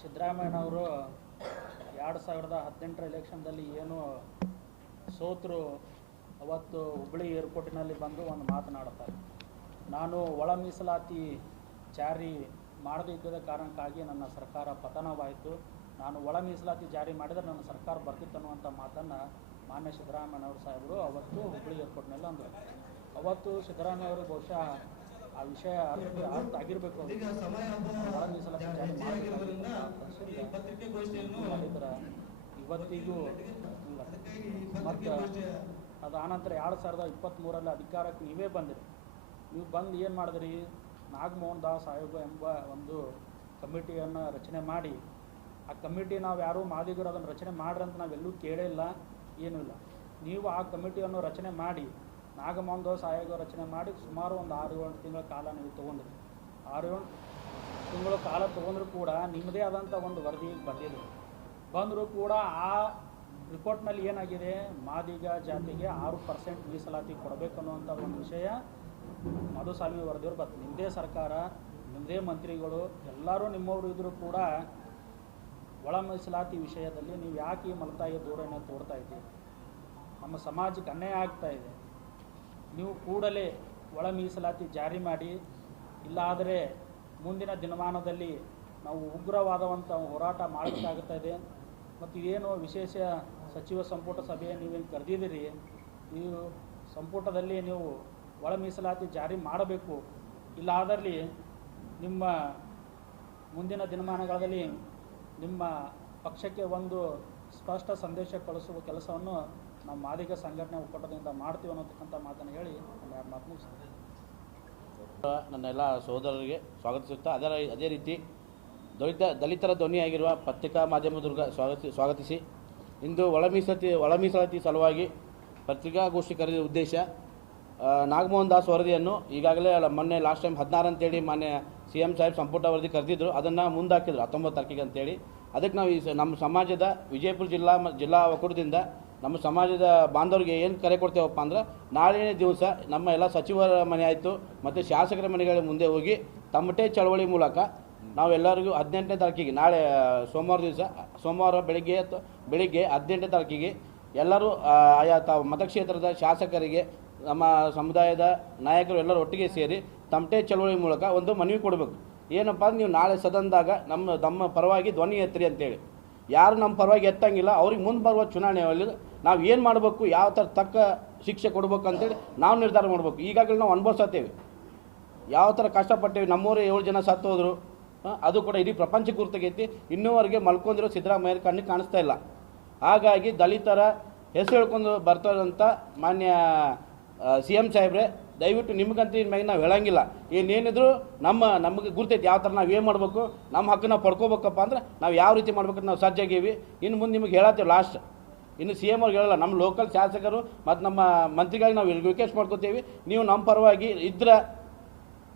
ಸಿದ್ದರಾಮಯ್ಯನವರು 2018 ಎಲೆಕ್ಷನ್ದಲ್ಲಿ ಏನು ಸೋತರು ಅವತ್ತು ಹುಬ್ಬಳ್ಳಿ ಏರ್ಪೋರ್ಟಿನಲ್ಲಿ ಬಂದು ಒಂದು ಮಾತನಾಡುತ್ತಾರೆ. ನಾನು ಒಳ ಮೀಸಲಾತಿ ಜಾರಿ ಮಾಡದಿದ್ದ ಕಾರಣಕ್ಕಾಗಿ ನನ್ನ ಸರ್ಕಾರ ಪತನವಾಯಿತು, ನಾನು ಒಳ ಮೀಸಲಾತಿ ಜಾರಿ ಮಾಡಿದರೆ ನನ್ನ ಸರ್ಕಾರ ಬರ್ತಿತ್ತು ಅನ್ನುವಂಥ ಮಾತನ್ನು ಮಾನ್ಯ ಸಿದ್ದರಾಮಯ್ಯನವರು ಸಾಹೇಬರು ಅವತ್ತು ಹುಬ್ಬಳ್ಳಿ ಏರ್ಪೋರ್ಟ್ನಲ್ಲಿ ಅಂದರು. ಅವತ್ತು ಸಿದ್ದರಾಮಯ್ಯವರು ಬಹುಶಃ ಆ ವಿಷಯ ಅರ್ಥ ಆಗಿರಬೇಕು, ಒಳ ಮೀಸಲಾತಿ ಜಾರಿ ಮಾಡಿದ್ರೆ ಇವತ್ತಿಗೂ ಇಲ್ಲ. ಮತ್ತು ಅದು ಆನಂತರ 2023 ಅಧಿಕಾರಕ್ಕೆ ನೀವೇ ಬಂದಿರಿ. ನೀವು ಬಂದು ಏನು ಮಾಡಿದ್ರಿ, ನಾಗಮೋಹನ್ ದಾಸ್ ಆಯೋಗ ಎಂಬ ಒಂದು ಕಮಿಟಿಯನ್ನು ರಚನೆ ಮಾಡಿ, ಆ ಕಮಿಟಿ ನಾವು ಯಾರೂ ಮಾದಿಗರು ಅದನ್ನು ರಚನೆ ಮಾಡ್ರಿ ಅಂತ ನಾವೆಲ್ಲೂ ಕೇಳೇ ಇಲ್ಲ, ಏನೂ ಇಲ್ಲ. ನೀವು ಆ ಕಮಿಟಿಯನ್ನು ರಚನೆ ಮಾಡಿ ನಾಗಮೋಹನ್ ದಾಸ್ ಆಯೋಗ ರಚನೆ ಮಾಡಿ ಸುಮಾರು ಒಂದು 6-7 ತಿಂಗಳ ಕಾಲ ನೀವು ತೊಗೊಂಡ್ರಿ. 6-7 ತಿಂಗಳ ಕಾಲ ತೊಗೊಂಡ್ರೂ ಕೂಡ ನಿಮ್ಮದೇ ಆದಂಥ ಒಂದು ವರದಿ ಬಂದರೂ ಕೂಡ ಆ ರಿಪೋರ್ಟ್ನಲ್ಲಿ ಏನಾಗಿದೆ, ಮಾದಿಗ ಜಾತಿಗೆ 6% ಮೀಸಲಾತಿ ಕೊಡಬೇಕು ಅನ್ನುವಂಥ ಒಂದು ವಿಷಯ ಮಧುಸ್ವಾಮಿ ವರದಿಯವರು ಬರ್ತದೆ. ನಿಮ್ಮದೇ ಸರ್ಕಾರ, ನಿಮ್ಮದೇ ಮಂತ್ರಿಗಳು ಎಲ್ಲರೂ ನಿಮ್ಮವರು ಇದ್ದರೂ ಕೂಡ ಒಳ ಮೀಸಲಾತಿ ವಿಷಯದಲ್ಲಿ ನೀವು ಯಾಕೆ ಈ ಮಲತಾಯಿಯ ಧೋರಣೆ ತೋರ್ತಾ ಇದ್ದೀರಿ? ನಮ್ಮ ಸಮಾಜಕ್ಕೆ ಅನ್ಯಾಯ ಆಗ್ತಾ ಇದೆ. ನೀವು ಕೂಡಲೇ ಒಳ ಮೀಸಲಾತಿ ಜಾರಿ ಮಾಡಿ, ಇಲ್ಲಾದರೆ ಮುಂದಿನ ದಿನಮಾನದಲ್ಲಿ ನಾವು ಉಗ್ರವಾದವಂಥ ಹೋರಾಟ ಮಾಡಬೇಕಾಗ್ತಾ ಇದೆ. ಮತ್ತು ಏನು ವಿಶೇಷ ಸಚಿವ ಸಂಪುಟ ಸಭೆ ನೀವೇನು ಕರೆದಿದ್ದೀರಿ, ಈ ಸಂಪುಟದಲ್ಲಿ ನೀವು ಒಳ ಮೀಸಲಾತಿ ಜಾರಿ ಮಾಡಬೇಕು, ಇಲ್ಲಾದಲ್ಲಿ ನಿಮ್ಮ ಮುಂದಿನ ದಿನಮಾನಗಳಲ್ಲಿ ನಿಮ್ಮ ಪಕ್ಷಕ್ಕೆ ಒಂದು ಸ್ಪಷ್ಟ ಸಂದೇಶ ಕಳಿಸುವ ಕೆಲಸವನ್ನು ನಾವು ಮಾದಿಗ ಸಂಘಟನೆ ಒಕ್ಕೂಟದಿಂದ ಮಾಡ್ತೀವಿ ಅನ್ನೋತಕ್ಕಂಥ ಮಾತನ್ನು ಹೇಳಿ ನನ್ನ 2 ಮಾತು ಮುಗಿಸ್ತೇನೆ. ನನ್ನ ಎಲ್ಲ ಸಹೋದರರಿಗೆ ಸ್ವಾಗತಿಸುತ್ತಾ ಅದೇ ರೀತಿ ದಲಿತರ ಧ್ವನಿಯಾಗಿರುವ ಪತ್ರಿಕಾ ಮಾಧ್ಯಮದವರಿಗೆ ಸ್ವಾಗತಿಸಿ ಇಂದು ಒಳ ಮೀಸಲಾತಿ ಸಲುವಾಗಿ ಪತ್ರಿಕಾಗೋಷ್ಠಿ ಕರೆದ ಉದ್ದೇಶ, ನಾಗಮೋಹನ್ ದಾಸ್ ವರದಿಯನ್ನು ಈಗಾಗಲೇ ಮೊನ್ನೆ ಲಾಸ್ಟ್ ಟೈಮ್ 16 ಅಂತೇಳಿ ಮಾನ್ಯ CM ಸಾಹೇಬ್ ಸಂಪುಟ ವರದಿ ಕರೆದಿದ್ದರು, ಅದನ್ನು ಮುಂದಾಕಿದ್ರು 19 ತಾರೀಕಿಗೆ ಅಂತೇಳಿ. ಅದಕ್ಕೆ ನಾವು ನಮ್ಮ ಸಮಾಜದ ವಿಜಯಪುರ ಜಿಲ್ಲಾ ಒಕ್ಕೂಟದಿಂದ ನಮ್ಮ ಸಮಾಜದ ಬಾಂಧವರಿಗೆ ಏನು ಕರೆ ಕೊಡ್ತೇವಪ್ಪ ಅಂದ್ರೆ, ನಾಳಿನ ದಿವಸ ನಮ್ಮ ಎಲ್ಲ ಸಚಿವರ ಮನೆ ಆಯಿತು ಮತ್ತು ಶಾಸಕರ ಮನೆಗಳ ಮುಂದೆ ಹೋಗಿ ತಮಟೆ ಚಳವಳಿ ಮೂಲಕ ನಾವೆಲ್ಲರಿಗೂ 18ನೇ ತಾರೀಕಿಗೆ ನಾಳೆ ಸೋಮವಾರ ಬೆಳಿಗ್ಗೆ 18ನೇ ತಾರೀಕಿಗೆ ಎಲ್ಲರೂ ಆಯಾ ಮತಕ್ಷೇತ್ರದ ಶಾಸಕರಿಗೆ ನಮ್ಮ ಸಮುದಾಯದ ನಾಯಕರು ಎಲ್ಲರೂ ಒಟ್ಟಿಗೆ ಸೇರಿ ತಮಟೆ ಚಳವಳಿ ಮೂಲಕ ಒಂದು ಮನವಿ ಕೊಡಬೇಕು. ಏನಪ್ಪ ಅಂದ್ರೆ, ನೀವು ನಾಳೆ ಸದನದಾಗ ನಮ್ಮ ಪರವಾಗಿ ಧ್ವನಿ ಎತ್ತರಿ ಅಂತೇಳಿ. ಯಾರು ನಮ್ಮ ಪರವಾಗಿ ಎತ್ತಂಗಿಲ್ಲ ಅವ್ರಿಗೆ ಮುಂದೆ ಬರುವ ಚುನಾವಣೆಯಲ್ಲಿ ನಾವು ಏನು ಮಾಡಬೇಕು, ಯಾವ ಥರ ತಕ್ಕ ಶಿಕ್ಷೆ ಕೊಡಬೇಕು ಅಂತೇಳಿ ನಾವು ನಿರ್ಧಾರ ಮಾಡಬೇಕು. ಈಗಾಗಲೇ ನಾವು ಅನುಭವಿಸತ್ತೇವೆ, ಯಾವ ಥರ ಕಷ್ಟಪಟ್ಟೇವೆ. ನಮ್ಮೂರು 7 ಜನ ಸತ್ತು ಹೋದರು, ಅದು ಕೂಡ ಇಡೀ ಪ್ರಪಂಚಕ್ಕೆ ಗುರ್ತಗೈತಿ. ಇನ್ನೂವರೆಗೆ ಮಲ್ಕೊಂಡಿರೋ ಸಿದ್ದರಾಮಯ್ಯ ಕಣ್ಣಿಗೆ ಕಾಣಿಸ್ತಾ ಇಲ್ಲ. ಹಾಗಾಗಿ ದಲಿತರ ಹೆಸರು ಹೇಳ್ಕೊಂಡು ಬರ್ತಾರಂಥ ಮಾನ್ಯ CM ಸಾಹೇಬ್ರೆ, ದಯವಿಟ್ಟು ನಿಮಗಂತ ಇನ್ಮ್ಯಾಗ ನಾವು ಹೇಳಂಗಿಲ್ಲ. ಏನೇನಿದ್ರು ನಮಗೆ ಗುರ್ತೈತಿ ಯಾವ ಥರ ನಾವು ಏನು ಮಾಡಬೇಕು, ನಮ್ಮ ಹಕ್ಕನ್ನು ಪಡ್ಕೋಬೇಕಪ್ಪ ಅಂದ್ರೆ ನಾವು ಯಾವ ರೀತಿ ಮಾಡ್ಬೇಕಂತ ನಾವು ಸಜ್ಜಾಗೀವಿ. ಇನ್ನು ಮುಂದೆ ನಿಮಗೆ ಹೇಳತ್ತೇವೆ ಲಾಸ್ಟ್. ಇನ್ನು CM ಅವ್ರಿಗೆ ಹೇಳಲ್ಲ, ನಮ್ಮ ಲೋಕಲ್ ಶಾಸಕರು ಮತ್ತು ನಮ್ಮ ಮಂತ್ರಿಗಳಿಗೆ ನಾವು ರಿಕ್ವೆಸ್ಟ್ ಮಾಡ್ಕೋತೀವಿ, ನೀವು ನಮ್ಮ ಪರವಾಗಿ ಇದ್ರೆ,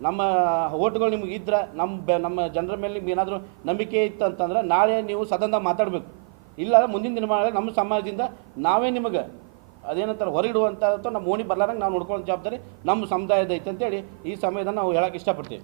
ನಮ್ಮ ಓಟ್ಗಳು ನಿಮಗೆ ಇದ್ರೆ, ನಮ್ಮ ಜನರ ಮೇಲೆ ನಿಮ್ಗೆ ಏನಾದರೂ ನಂಬಿಕೆ ಇತ್ತು ಅಂತಂದ್ರೆ ನಾಳೆ ನೀವು ಸದನದಾಗ ಮಾತಾಡಬೇಕು. ಇಲ್ಲ ಮುಂದಿನ ದಿನಮಾನಗಳಲ್ಲಿ ನಮ್ಮ ಸಮಾಜದಿಂದ ನಾವೇ ನಿಮಗೆ ಅದೇನಂತಾರೆ ಹೊರಗಿಡುವಂಥ ನಮ್ಮ ಓಣಿ ಬರ್ಲಾರಂಗೆ ನಾವು ನೋಡ್ಕೊಳ್ಳೋ ಜವಾಬ್ದಾರಿ ನಮ್ಮ ಸಮುದಾಯದ ಐತೆ ಅಂತೇಳಿ ಈ ಸಮಯದಲ್ಲಿ ನಾವು ಹೇಳೋಕ್ಕೆ ಇಷ್ಟಪಡ್ತೀವಿ.